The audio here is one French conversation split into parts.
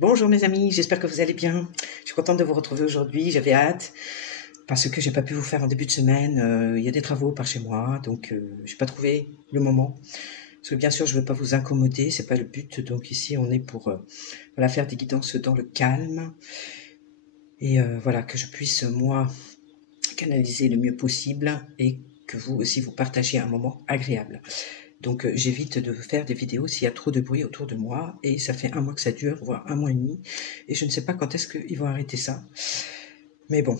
Bonjour mes amis, j'espère que vous allez bien. Je suis contente de vous retrouver aujourd'hui, j'avais hâte parce que j'ai pas pu vous faire en début de semaine. Il y a des travaux par chez moi, donc j'ai pas trouvé le moment. Parce que bien sûr, je veux pas vous incommoder, c'est pas le but. Donc ici, on est pour voilà, faire des guidances dans le calme et voilà, que je puisse moi canaliser le mieux possible et que vous aussi vous partagiez un moment agréable. Donc j'évite de faire des vidéos s'il y a trop de bruit autour de moi, et ça fait 1 mois que ça dure, voire 1 mois et demi, et je ne sais pas quand est-ce qu'ils vont arrêter ça. Mais bon,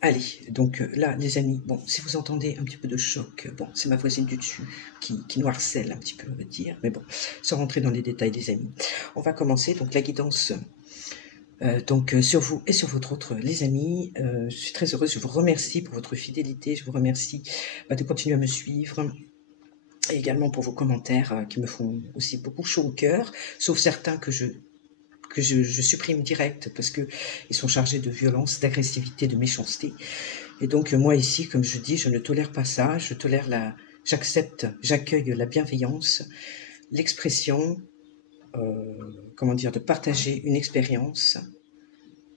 allez, donc là les amis, bon, si vous entendez un petit peu de choc, bon, c'est ma voisine du dessus qui nous harcèle un petit peu, on va dire, mais bon, sans rentrer dans les détails les amis. On va commencer donc la guidance sur vous et sur votre autre, les amis. Je suis très heureuse, je vous remercie pour votre fidélité, je vous remercie de continuer à me suivre, et également pour vos commentaires qui me font aussi beaucoup chaud au cœur, sauf certains que je supprime direct parce que ils sont chargés de violence, d'agressivité, de méchanceté. Et donc moi ici, comme je dis, je ne tolère pas ça, j'accepte, j'accueille la bienveillance, l'expression, comment dire, de partager une expérience,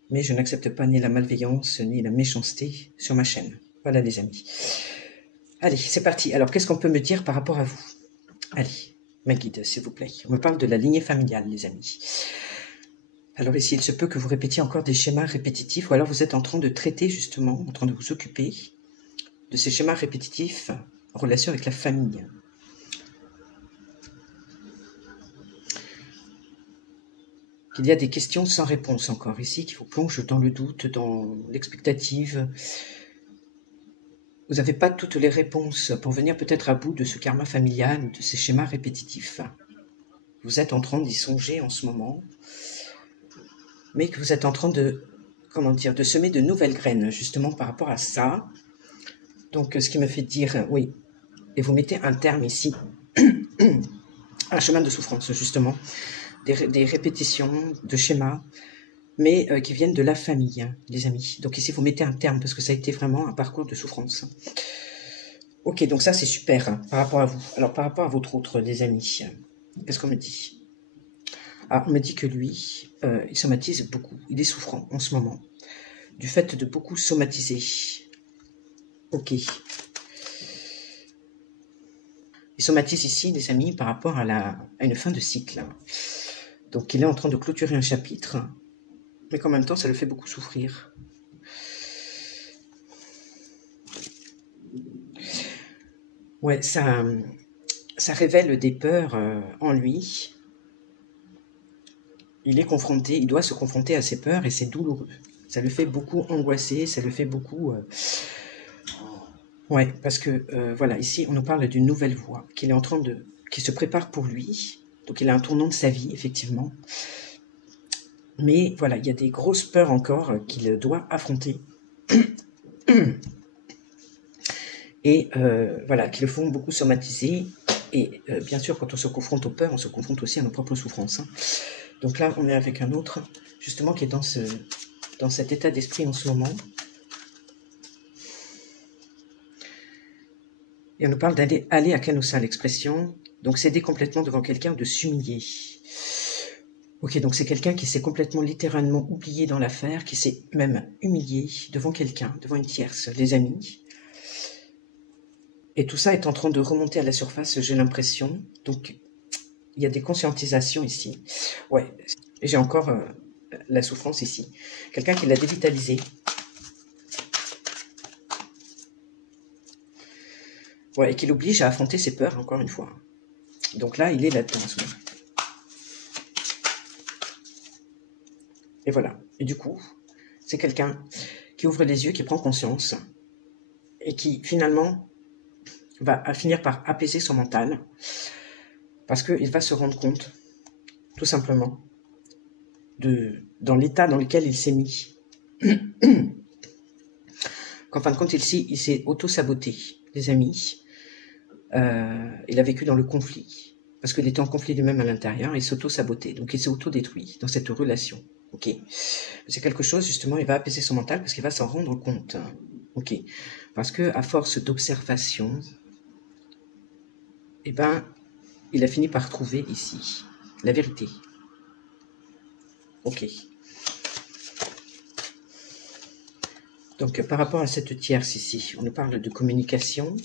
mais je n'accepte pas ni la malveillance ni la méchanceté sur ma chaîne. Voilà les amis. Allez, c'est parti. Alors, qu'est-ce qu'on peut me dire par rapport à vous? Allez, ma guide, s'il vous plaît. On me parle de la lignée familiale, les amis. Alors ici, il se peut que vous répétiez encore des schémas répétitifs, ou alors vous êtes en train de traiter, justement, en train de vous occuper de ces schémas répétitifs en relation avec la famille. Qu'il y a des questions sans réponse encore ici, qui vous plongent dans le doute, dans l'expectative. Vous n'avez pas toutes les réponses pour venir peut-être à bout de ce karma familial, de ces schémas répétitifs. Vous êtes en train d'y songer en ce moment, mais que vous êtes en train de, comment dire, de semer de nouvelles graines, justement par rapport à ça. Donc, ce qui me fait dire, oui, et vous mettez un terme ici, un chemin de souffrance, justement, des répétitions de schémas, mais qui viennent de la famille, les amis. Donc ici, vous mettez un terme, parce que ça a été vraiment un parcours de souffrance. Ok, donc ça, c'est super par rapport à vous. Alors, par rapport à votre autre, les amis, qu'est-ce qu'on me dit? Ah, on me dit que lui, il somatise beaucoup. Il est souffrant en ce moment, du fait de beaucoup somatiser. Ok. Il somatise ici, les amis, par rapport à une fin de cycle. Donc, il est en train de clôturer un chapitre, mais qu'en même temps, ça le fait beaucoup souffrir. Ouais, ça révèle des peurs en lui. Il est confronté, il doit se confronter à ses peurs, et c'est douloureux. Ça le fait beaucoup angoisser, ça le fait beaucoup... Ouais, parce que, voilà, ici, on nous parle d'une nouvelle voie qu'il est en train qui se prépare pour lui. Donc, il a un tournant de sa vie, effectivement. Mais, voilà, il y a des grosses peurs encore qu'il doit affronter. Et, voilà, qui le font beaucoup somatiser. Et, bien sûr, quand on se confronte aux peurs, on se confronte aussi à nos propres souffrances. Hein. Donc là, on est avec un autre, justement, qui est dans cet état d'esprit en ce moment. Et on nous parle d'aller à Canossa, l'expression. Donc, céder complètement devant quelqu'un, de s'humilier. Ok, donc c'est quelqu'un qui s'est complètement, littéralement oublié dans l'affaire, qui s'est même humilié devant quelqu'un, devant une tierce, les amis. Et tout ça est en train de remonter à la surface, j'ai l'impression. Donc, il y a des conscientisations ici. Ouais, et j'ai encore la souffrance ici. Quelqu'un qui l'a dévitalisé. Ouais, et qui l'oblige à affronter ses peurs, encore une fois. Donc là, il est là-dedans en ce moment. Et voilà. Et du coup, c'est quelqu'un qui ouvre les yeux, qui prend conscience, et qui, finalement, va finir par apaiser son mental, parce qu'il va se rendre compte, tout simplement, dans l'état dans lequel il s'est mis. Qu'en fin de compte, il s'est auto-saboté, les amis. Il a vécu dans le conflit, parce qu'il était en conflit lui-même à l'intérieur, il s'auto-sabotait, donc il s'est auto-détruit dans cette relation. Ok, c'est quelque chose, justement, il va apaiser son mental, parce qu'il va s'en rendre compte. Ok, parce que à force d'observation, il a fini par trouver ici la vérité. Ok. Donc, par rapport à cette tierce ici, on nous parle de communication.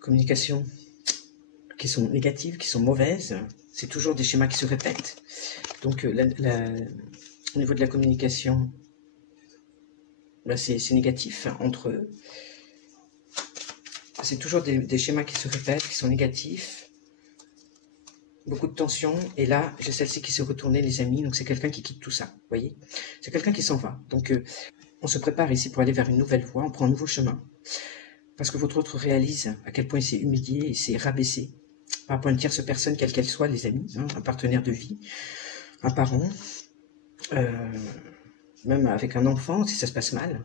Communication qui sont négatives, qui sont mauvaises. C'est toujours des schémas qui se répètent. Donc, au niveau de la communication, là, c'est négatif entre eux. C'est toujours des schémas qui se répètent, qui sont négatifs. Beaucoup de tension. Et là, j'ai celle-ci qui s'est retournée, les amis. Donc, c'est quelqu'un qui quitte tout ça. Vous voyez? C'est quelqu'un qui s'en va. Donc, on se prépare ici pour aller vers une nouvelle voie. On prend un nouveau chemin. Parce que votre autre réalise à quel point il s'est humilié, il s'est rabaissé par rapport à une tierce personne, quelle qu'elle soit, les amis, hein, un partenaire de vie, un parent, même avec un enfant, si ça se passe mal,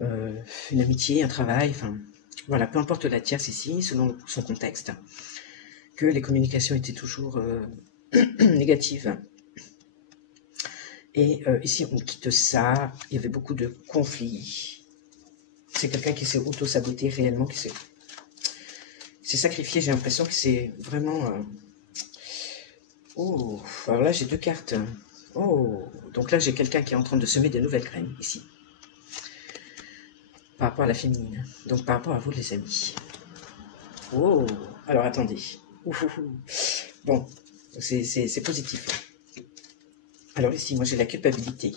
une amitié, un travail, enfin, voilà, peu importe la tierce ici, selon son contexte, que les communications étaient toujours négatives. Et ici, on quitte ça, il y avait beaucoup de conflits. C'est quelqu'un qui s'est auto-saboté réellement, qui s'est sacrifié, j'ai l'impression que c'est vraiment... Oh, alors là, j'ai deux cartes. Oh, donc là, j'ai quelqu'un qui est en train de semer de nouvelles graines, ici. Par rapport à la féminine. Donc, par rapport à vous, les amis. Oh, alors attendez. Bon, c'est positif. Alors ici, moi, j'ai la culpabilité.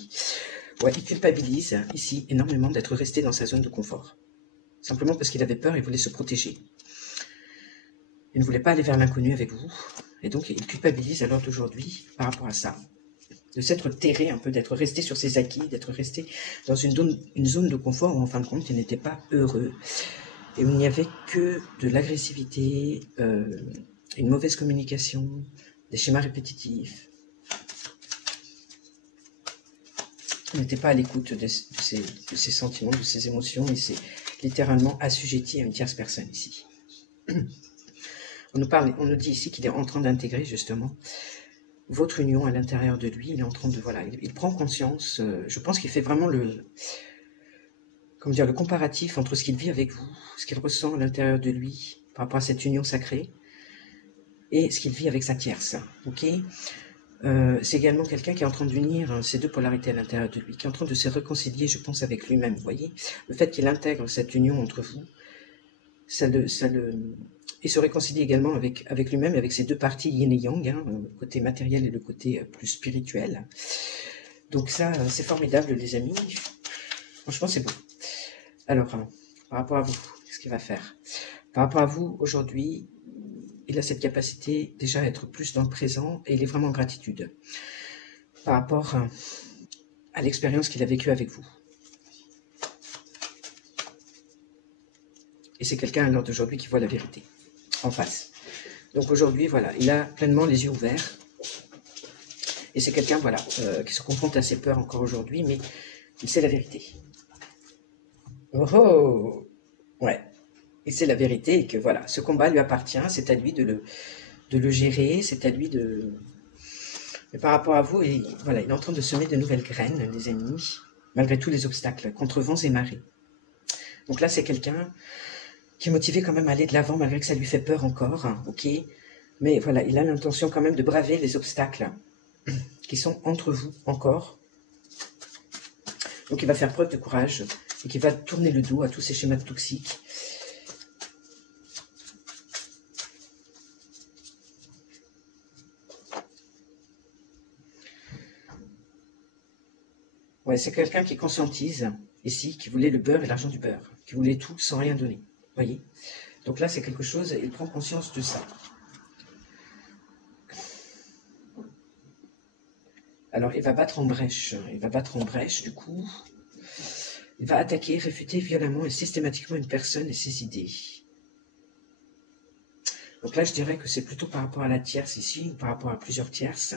Ouais, il culpabilise, ici, énormément d'être resté dans sa zone de confort. Simplement parce qu'il avait peur, il voulait se protéger. Il ne voulait pas aller vers l'inconnu avec vous. Et donc, il culpabilise à l'heure d'aujourd'hui par rapport à ça. De s'être terré un peu, d'être resté sur ses acquis, d'être resté dans une zone de confort où, en fin de compte, il n'était pas heureux. Et où il n'y avait que de l'agressivité, une mauvaise communication, des schémas répétitifs. Il n'était pas à l'écoute de ses sentiments, de ses émotions, il s'est littéralement assujetti à une tierce personne ici. On nous dit ici qu'il est en train d'intégrer justement votre union à l'intérieur de lui. Il est en train de, voilà, il prend conscience. Je pense qu'il fait vraiment le comparatif entre ce qu'il vit avec vous, ce qu'il ressent à l'intérieur de lui par rapport à cette union sacrée, et ce qu'il vit avec sa tierce. Ok. C'est également quelqu'un qui est en train d'unir ces deux polarités à l'intérieur de lui, qui est en train de se réconcilier, je pense, avec lui-même. Vous voyez, le fait qu'il intègre cette union entre vous, il se réconcilie également avec lui-même, avec ses deux parties yin et yang, hein, le côté matériel et le côté plus spirituel. Donc ça, c'est formidable, les amis. Franchement, c'est beau. Alors, par rapport à vous, qu'est-ce qu'il va faire? Par rapport à vous, aujourd'hui, il a cette capacité déjà à être plus dans le présent et il est vraiment en gratitude par rapport à l'expérience qu'il a vécue avec vous. Et c'est quelqu'un à l'heure d'aujourd'hui qui voit la vérité en face. Donc aujourd'hui, voilà, il a pleinement les yeux ouverts. Et c'est quelqu'un, voilà, qui se confronte à ses peurs encore aujourd'hui, mais il sait la vérité. Oh, ouais. Et c'est la vérité et que voilà, ce combat lui appartient, c'est à lui de le gérer, c'est à lui de... Mais par rapport à vous, voilà, il est en train de semer de nouvelles graines, les amis, malgré tous les obstacles, contre vents et marées. Donc là, c'est quelqu'un qui est motivé quand même à aller de l'avant, malgré que ça lui fait peur encore, hein, ok. Mais voilà, il a l'intention quand même de braver les obstacles qui sont entre vous encore. Donc il va faire preuve de courage et qu'il va tourner le dos à tous ces schémas toxiques. Ouais, c'est quelqu'un qui conscientise, ici, qui voulait le beurre et l'argent du beurre, qui voulait tout sans rien donner, voyez. Donc là, c'est quelque chose, il prend conscience de ça. Alors, il va battre en brèche, du coup. Il va attaquer, réfuter violemment et systématiquement une personne et ses idées. Donc là, je dirais que c'est plutôt par rapport à la tierce ici, ou par rapport à plusieurs tierces.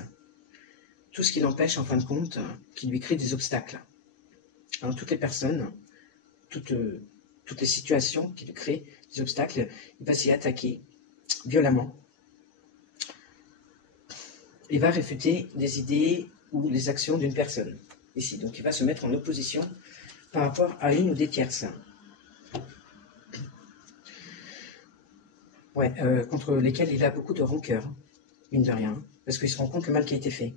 Tout ce qui l'empêche, en fin de compte, qui lui crée des obstacles. Alors, toutes les personnes, toutes les situations qui lui créent des obstacles, il va s'y attaquer violemment. Il va réfuter des idées ou les actions d'une personne, ici. Donc, il va se mettre en opposition par rapport à une ou des tierces. Ouais, contre lesquels il a beaucoup de rancœur, hein, mine de rien, parce qu'il se rend compte le mal qui a été fait.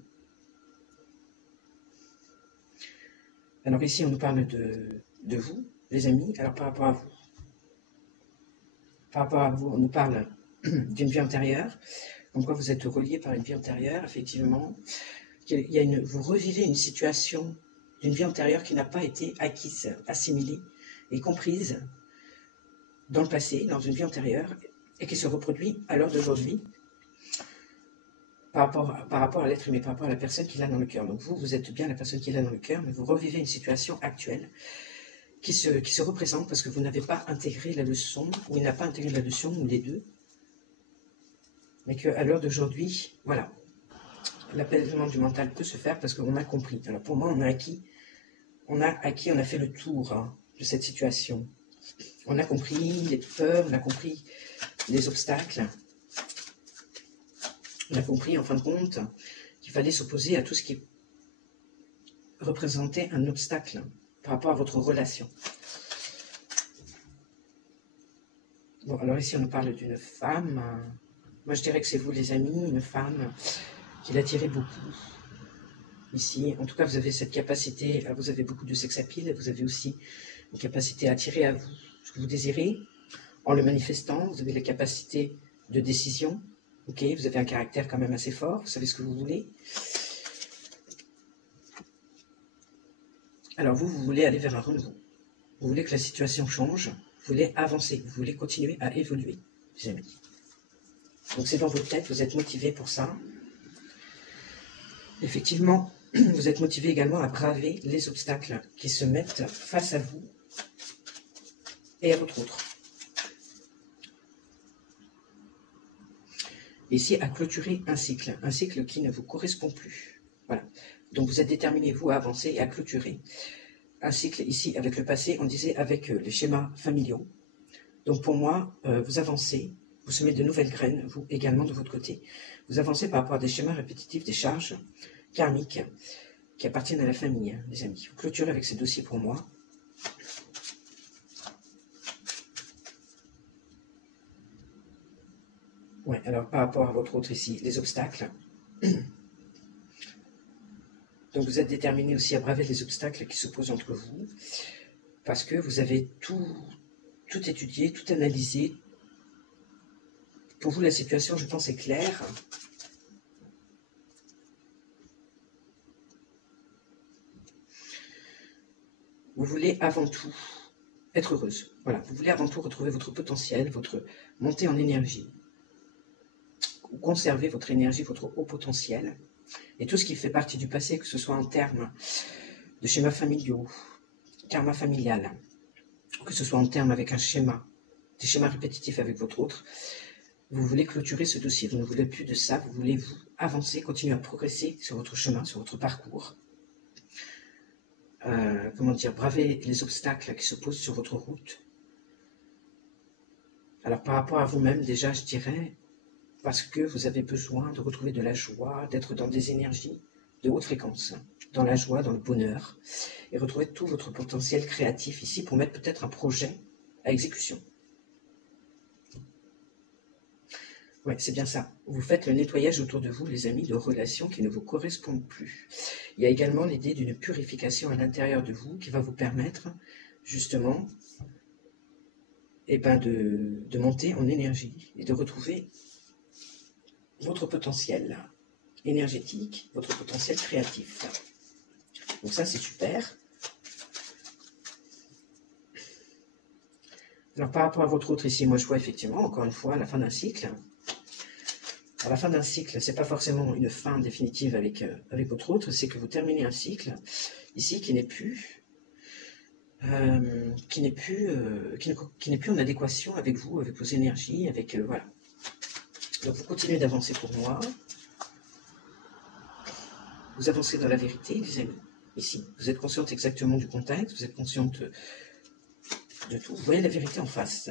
Alors ici, on nous parle de vous, les amis. Alors par rapport à vous, on nous parle d'une vie antérieure, comme quoi vous êtes reliés par une vie antérieure, effectivement. Vous revivez une situation d'une vie antérieure qui n'a pas été acquise, assimilée et comprise dans le passé, dans une vie antérieure, et qui se reproduit à l'heure d'aujourd'hui par rapport à l'être aimé, par rapport à la personne qu'il a dans le cœur. Donc vous êtes bien la personne qu'il a dans le cœur, mais vous revivez une situation actuelle qui se représente parce que vous n'avez pas intégré la leçon, ou il n'a pas intégré la leçon, ou les deux, mais qu'à l'heure d'aujourd'hui, voilà, l'apaisement du mental peut se faire parce qu'on a compris. Alors pour moi, on a fait le tour, hein, de cette situation. On a compris les peurs, on a compris les obstacles. On a compris, en fin de compte, qu'il fallait s'opposer à tout ce qui représentait un obstacle par rapport à votre relation. Bon, alors ici, on nous parle d'une femme. Moi, je dirais que c'est vous, les amis, une femme qui l'attirait beaucoup. Ici, en tout cas, vous avez cette capacité, vous avez beaucoup de sex appeal, vous avez aussi une capacité à attirer à vous ce que vous désirez. En le manifestant, vous avez la capacité de décision. Ok, vous avez un caractère quand même assez fort, vous savez ce que vous voulez. Alors vous voulez aller vers un renouveau. Vous voulez que la situation change, vous voulez avancer, vous voulez continuer à évoluer, les amis. Donc c'est dans votre tête, vous êtes motivé pour ça. Effectivement, vous êtes motivé également à braver les obstacles qui se mettent face à vous et à votre autre. Ici, à clôturer un cycle qui ne vous correspond plus. Voilà. Donc vous êtes déterminé, vous, à avancer et à clôturer un cycle. Ici, avec le passé, on disait avec les schémas familiaux. Donc pour moi, vous avancez, vous semez de nouvelles graines, vous également de votre côté. Vous avancez par rapport à des schémas répétitifs, des charges karmiques qui appartiennent à la famille, les amis. Vous clôturez avec ces dossiers pour moi. Ouais, alors par rapport à votre autre ici, les obstacles. Donc vous êtes déterminé aussi à braver les obstacles qui se posent entre vous, parce que vous avez tout étudié, tout analysé. Pour vous, la situation, je pense, est claire. Vous voulez avant tout être heureuse. Voilà, vous voulez avant tout retrouver votre potentiel, votre montée en énergie. Conserver votre énergie, votre haut potentiel. Et tout ce qui fait partie du passé, que ce soit en termes de schémas familiaux, karma familial, que ce soit en termes avec un schéma, des schémas répétitifs avec votre autre, vous voulez clôturer ce dossier. Vous ne voulez plus de ça, vous voulez vous avancer, continuer à progresser sur votre chemin, sur votre parcours. Braver les obstacles qui se posent sur votre route. Alors par rapport à vous-même, déjà, je dirais, parce que vous avez besoin de retrouver de la joie, d'être dans des énergies de haute fréquence, dans la joie, dans le bonheur, et retrouver tout votre potentiel créatif ici pour mettre peut-être un projet à exécution. Oui, c'est bien ça. Vous faites le nettoyage autour de vous, les amis, de relations qui ne vous correspondent plus. Il y a également l'idée d'une purification à l'intérieur de vous qui va vous permettre, justement, de monter en énergie et de retrouver votre potentiel énergétique, votre potentiel créatif. Donc ça, c'est super. Alors, par rapport à votre autre ici, moi, je vois effectivement, encore une fois, à la fin d'un cycle. À la fin d'un cycle, c'est pas forcément une fin définitive avec votre autre, c'est que vous terminez un cycle ici qui n'est plus en adéquation avec vous, avec vos énergies, avec voilà. Donc vous continuez d'avancer pour moi. Vous avancez dans la vérité, les amis. Ici, vous êtes consciente exactement du contexte, vous êtes consciente de tout. Vous voyez la vérité en face.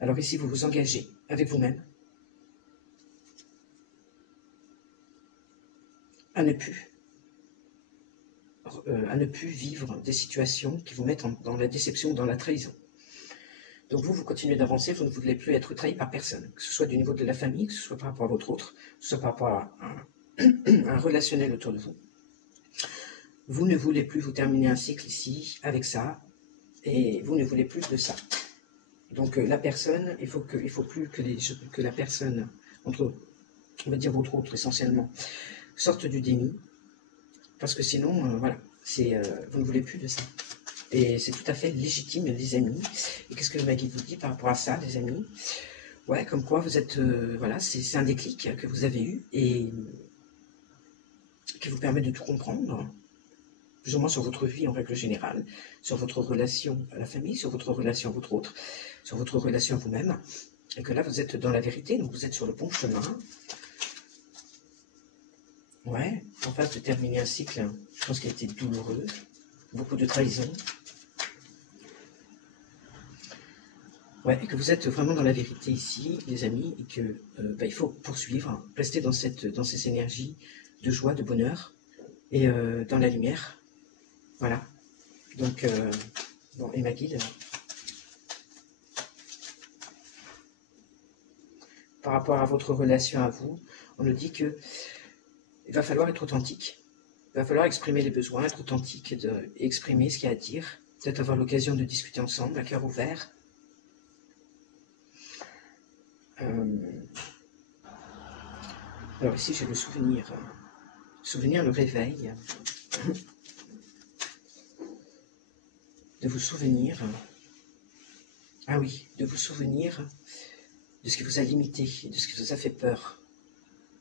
Alors ici, vous vous engagez avec vous-même à ne plus vivre des situations qui vous mettent dans la déception ou dans la trahison. Donc vous continuez d'avancer, vous ne voulez plus être trahi par personne, que ce soit du niveau de la famille, que ce soit par rapport à votre autre, que ce soit par rapport à un relationnel autour de vous. Vous ne voulez plus vous terminer un cycle ici, avec ça, et vous ne voulez plus de ça. Donc la personne, il faut plus que la personne, entre, on va dire votre autre essentiellement, sorte du déni, parce que sinon, voilà, vous ne voulez plus de ça. Et c'est tout à fait légitime, les amis. Et qu'est-ce que le Magui vous dit par rapport à ça, les amis? Ouais, comme quoi vous êtes, voilà, c'est un déclic que vous avez eu et qui vous permet de tout comprendre, plus ou moins sur votre vie en règle générale, sur votre relation à la famille, sur votre relation à votre autre, sur votre relation à vous-même. Et que là, vous êtes dans la vérité, donc vous êtes sur le bon chemin. Ouais, en phase de terminer un cycle, je pense qu'il a été douloureux, beaucoup de trahison. Ouais, et que vous êtes vraiment dans la vérité ici, les amis, et que il faut poursuivre, rester dans ces énergies de joie, de bonheur, et dans la lumière. Voilà. Donc, bon, et ma guide. Par rapport à votre relation à vous, on nous dit que il va falloir être authentique. Il va falloir exprimer les besoins, être authentique, exprimer ce qu'il y a à dire, peut-être avoir l'occasion de discuter ensemble, à cœur ouvert. Alors ici j'ai le souvenir, le réveil, de vous souvenir, ah oui, de vous souvenir de ce qui vous a limité, de ce qui vous a fait peur.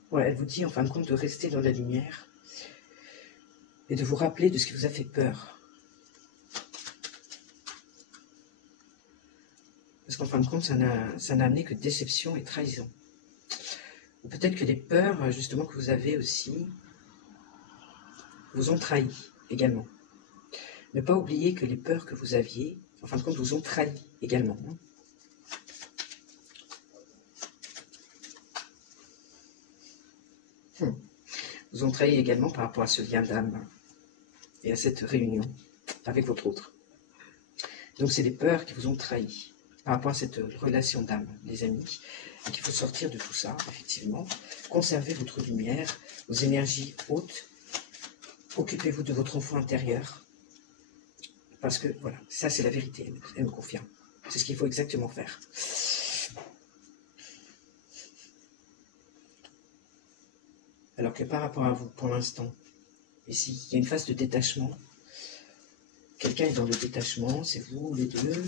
Ouais, elle vous dit en fin de compte de rester dans la lumière et de vous rappeler de ce qui vous a fait peur. Parce qu'en fin de compte, ça n'a amené que déception et trahison. Ou peut-être que les peurs, justement, que vous avez aussi, vous ont trahi également. Ne pas oublier que les peurs que vous aviez, en fin de compte, vous ont trahi également. Vous ont trahi également par rapport à ce lien d'âme et à cette réunion avec votre autre. Donc c'est les peurs qui vous ont trahi par rapport à cette relation d'âme, les amis, et qu'il faut sortir de tout ça, effectivement. Conservez votre lumière, vos énergies hautes, occupez-vous de votre enfant intérieur, parce que, voilà, ça c'est la vérité, elle me confirme. C'est ce qu'il faut exactement faire. Alors que par rapport à vous, pour l'instant, ici, il y a une phase de détachement. Quelqu'un est dans le détachement, c'est vous, les deux.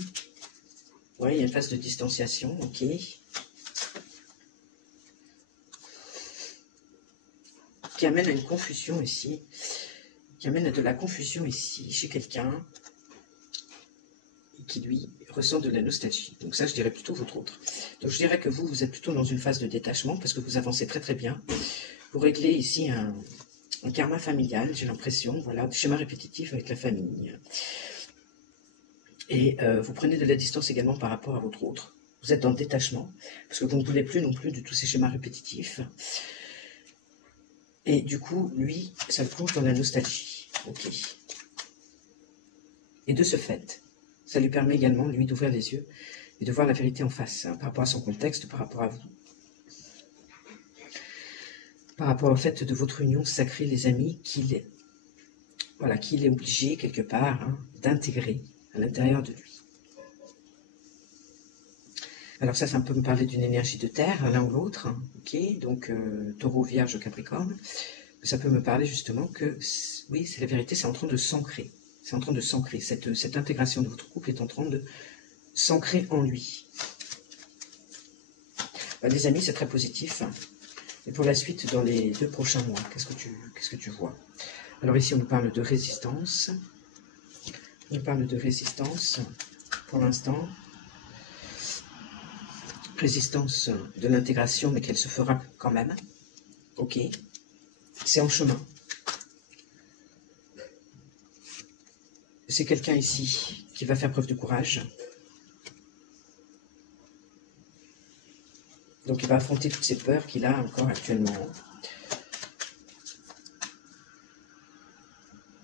Ouais, il y a une phase de distanciation, ok. Qui amène à une confusion ici. Qui amène à de la confusion ici, chez quelqu'un. Qui, lui, ressent de la nostalgie. Donc ça, je dirais plutôt votre autre. Donc je dirais que vous, vous êtes plutôt dans une phase de détachement, parce que vous avancez très très bien. Vous réglez ici un karma familial, j'ai l'impression, voilà, des schémas répétitifs avec la famille. Et vous prenez de la distance également par rapport à votre autre. Vous êtes dans le détachement, parce que vous ne voulez plus non plus de tous ces schémas répétitifs. Et du coup, lui, ça le plonge dans la nostalgie. Ok. Et de ce fait, ça lui permet également, lui, d'ouvrir les yeux et de voir la vérité en face, hein, par rapport à son contexte, par rapport à vous. Par rapport au fait de votre union sacrée, les amis, qu'il est obligé, quelque part, hein, d'intégrer à l'intérieur de lui. Alors ça peut me parler d'une énergie de terre, l'un ou l'autre, hein, ok, donc taureau, vierge, capricorne. Ça peut me parler justement que, oui, c'est la vérité, c'est en train de s'ancrer. C'est en train de s'ancrer. Cette intégration de votre couple est en train de s'ancrer en lui. Les amis, c'est très positif. Et pour la suite, dans les 2 prochains mois, qu'est-ce que tu vois? Alors ici, on nous parle de résistance. On nous parle de résistance pour l'instant. Résistance de l'intégration, mais qu'elle se fera quand même. Ok. C'est en chemin. C'est quelqu'un ici qui va faire preuve de courage. Donc il va affronter toutes ces peurs qu'il a encore actuellement.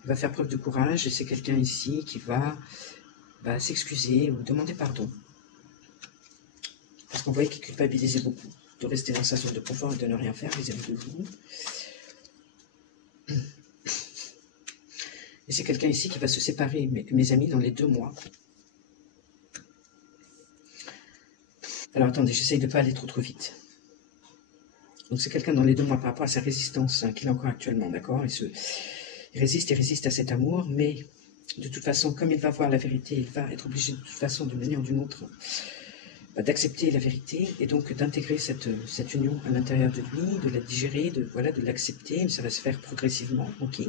Il va faire preuve de courage et c'est quelqu'un ici qui va s'excuser ou demander pardon. Parce qu'on voyait qu'il culpabilisait beaucoup de rester dans sa zone de confort et de ne rien faire vis-à-vis de vous. Et c'est quelqu'un ici qui va se séparer, mes amis, dans les 2 mois. Alors attendez, j'essaye de ne pas aller trop vite. Donc c'est quelqu'un dans les 2 mois par rapport à sa résistance qu'il a encore actuellement, d'accord? Il résiste à cet amour, mais de toute façon, comme il va voir la vérité, il va être obligé de toute façon, d'une manière ou d'une autre, d'accepter la vérité et donc d'intégrer cette union à l'intérieur de lui, de la digérer, de l'accepter, mais ça va se faire progressivement, ok.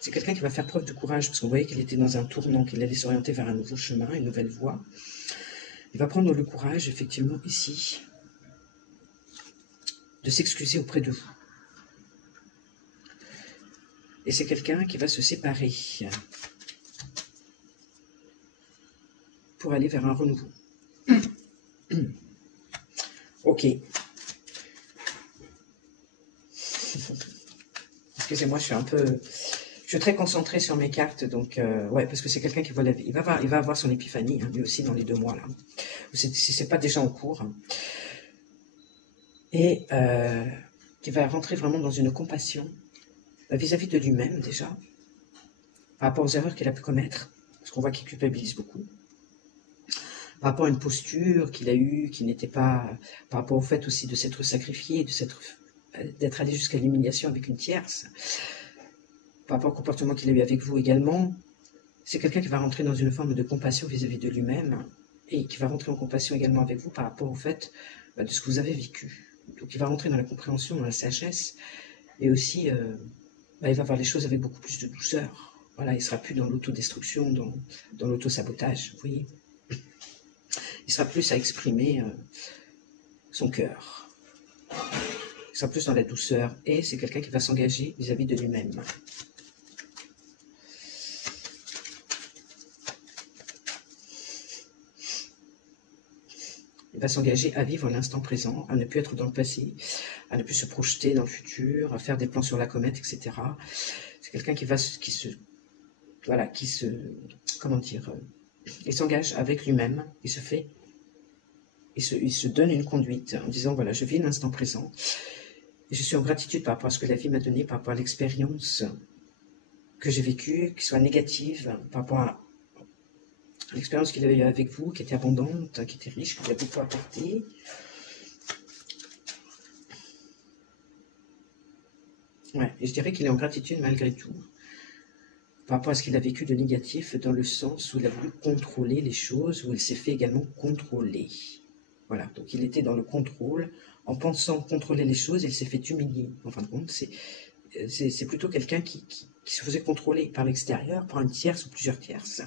C'est quelqu'un qui va faire preuve de courage, parce qu'on voyait qu'il était dans un tournant, qu'il allait s'orienter vers un nouveau chemin, une nouvelle voie. Il va prendre le courage, effectivement, ici, de s'excuser auprès de vous. Et c'est quelqu'un qui va se séparer pour aller vers un renouveau. Ok. Excusez-moi, je suis très concentrée sur mes cartes, donc ouais, parce que c'est quelqu'un qui voit la vie. Il va avoir son épiphanie, hein, lui aussi dans les 2 mois là. Si c'est pas déjà en cours. Et qui va rentrer vraiment dans une compassion vis-à-vis de lui-même déjà, par rapport aux erreurs qu'il a pu commettre, parce qu'on voit qu'il culpabilise beaucoup. Par rapport à une posture qu'il a eue, qui n'était pas... Par rapport au fait aussi de s'être sacrifié, d'être allé jusqu'à l'humiliation avec une tierce. Par rapport au comportement qu'il a eu avec vous également. C'est quelqu'un qui va rentrer dans une forme de compassion vis-à-vis de lui-même et qui va rentrer en compassion également avec vous par rapport au fait de ce que vous avez vécu. Donc il va rentrer dans la compréhension, dans la sagesse et aussi il va voir les choses avec beaucoup plus de douceur. Voilà, il ne sera plus dans l'autodestruction, dans l'autosabotage, vous voyez. Il sera plus à exprimer son cœur. Il sera plus dans la douceur. Et c'est quelqu'un qui va s'engager vis-à-vis de lui-même. Il va s'engager à vivre l'instant présent, à ne plus être dans le passé, à ne plus se projeter dans le futur, à faire des plans sur la comète, etc. C'est quelqu'un il s'engage avec lui-même, il se donne une conduite en disant, voilà, je vis l'instant présent, et je suis en gratitude par rapport à ce que la vie m'a donné, par rapport à l'expérience que j'ai vécue, qui soit négative, par rapport à l'expérience qu'il avait eue avec vous, qui était abondante, qui était riche, qui lui a beaucoup apporté. Ouais, et je dirais qu'il est en gratitude malgré tout, par rapport à ce qu'il a vécu de négatif, dans le sens où il a voulu contrôler les choses, où il s'est fait également contrôler. Voilà, donc il était dans le contrôle, en pensant contrôler les choses, il s'est fait humilier. En fin de compte, c'est plutôt quelqu'un qui se faisait contrôler par l'extérieur, par une tierce ou plusieurs tierces,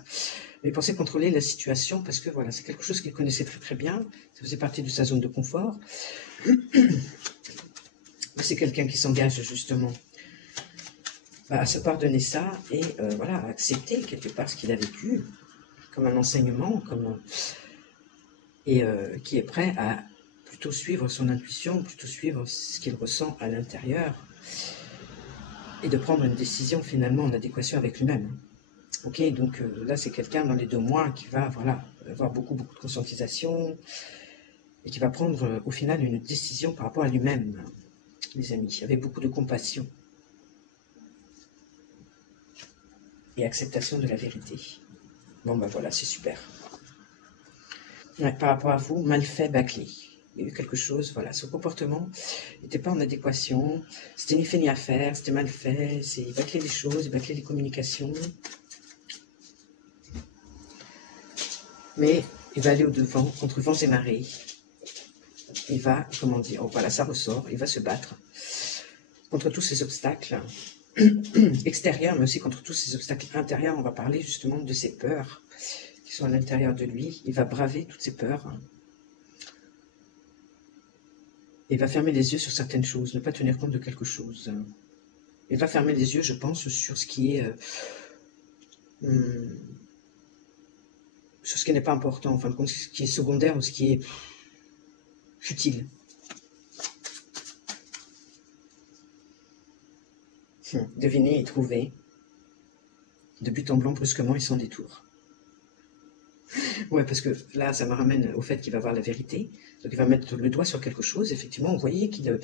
mais il pensait contrôler la situation parce que voilà, c'est quelque chose qu'il connaissait très très bien, ça faisait partie de sa zone de confort. C'est quelqu'un qui s'engage justement à se pardonner ça et voilà, à accepter quelque part ce qu'il a vécu comme un enseignement, et qui est prêt à plutôt suivre son intuition, plutôt suivre ce qu'il ressent à l'intérieur et de prendre une décision finalement en adéquation avec lui-même. Ok, donc là c'est quelqu'un dans les 2 mois qui va avoir beaucoup de conscientisation et qui va prendre au final une décision par rapport à lui-même, les amis, avec beaucoup de compassion et acceptation de la vérité. Bon ben voilà, c'est super. Ouais, par rapport à vous, mal fait, bâclé. Il y a eu quelque chose, voilà, ce comportement n'était pas en adéquation, c'était ni fait ni à faire, c'était mal fait, il bâclait les choses, il bâclait les communications. Mais il va aller au-devant, contre vents et marées. Il va, comment dire, oh, voilà, ça ressort, il va se battre contre tous ces obstacles extérieurs, mais aussi contre tous ces obstacles intérieurs. On va parler justement de ses peurs qui sont à l'intérieur de lui. Il va braver toutes ces peurs. Il va fermer les yeux sur certaines choses, ne pas tenir compte de quelque chose. Il va fermer les yeux, je pense, sur ce qui est... sur ce qui n'est pas important, en fin de compte, ce qui est secondaire ou ce qui est futile. Deviner et trouver, de but en blanc, brusquement et sans détour. Ouais, parce que là, ça me ramène au fait qu'il va voir la vérité. Donc, il va mettre le doigt sur quelque chose. Effectivement, on voyait qu'il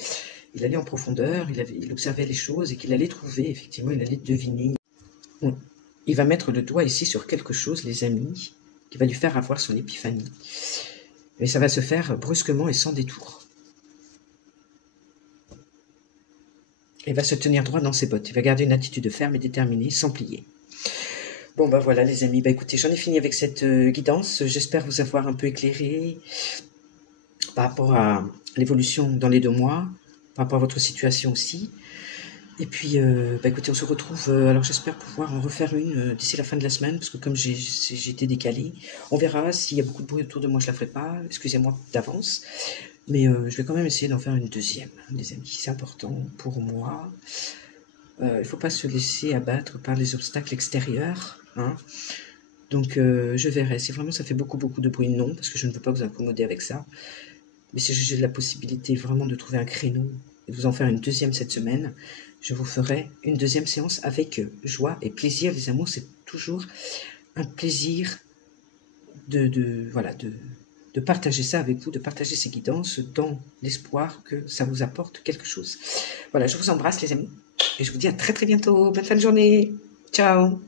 il allait en profondeur, il observait les choses et qu'il allait trouver, effectivement, il allait deviner. Bon, il va mettre le doigt ici sur quelque chose, les amis, qui va lui faire avoir son épiphanie. Mais ça va se faire brusquement et sans détour. Il va se tenir droit dans ses bottes. Il va garder une attitude ferme et déterminée, sans plier. Bon, bah voilà, les amis. Bah écoutez, j'en ai fini avec cette guidance. J'espère vous avoir un peu éclairé par rapport à l'évolution dans les 2 mois, par rapport à votre situation aussi. Et puis, bah écoutez, on se retrouve. Alors, j'espère pouvoir en refaire une d'ici la fin de la semaine, parce que comme j'ai été décalée, on verra. S'il y a beaucoup de bruit autour de moi, je la ferai pas. Excusez-moi d'avance. Mais je vais quand même essayer d'en faire une deuxième, les amis. C'est important pour moi. Il ne faut pas se laisser abattre par les obstacles extérieurs. Hein. Donc, je verrai. Si vraiment ça fait beaucoup de bruit, non, parce que je ne veux pas vous incommoder avec ça. Mais si j'ai la possibilité vraiment de trouver un créneau et de vous en faire une deuxième cette semaine, je vous ferai une deuxième séance avec joie et plaisir. Les amours, c'est toujours un plaisir de partager ça avec vous, de partager ces guidances dans l'espoir que ça vous apporte quelque chose. Voilà, je vous embrasse les amis et je vous dis à très bientôt. Bonne fin de journée. Ciao.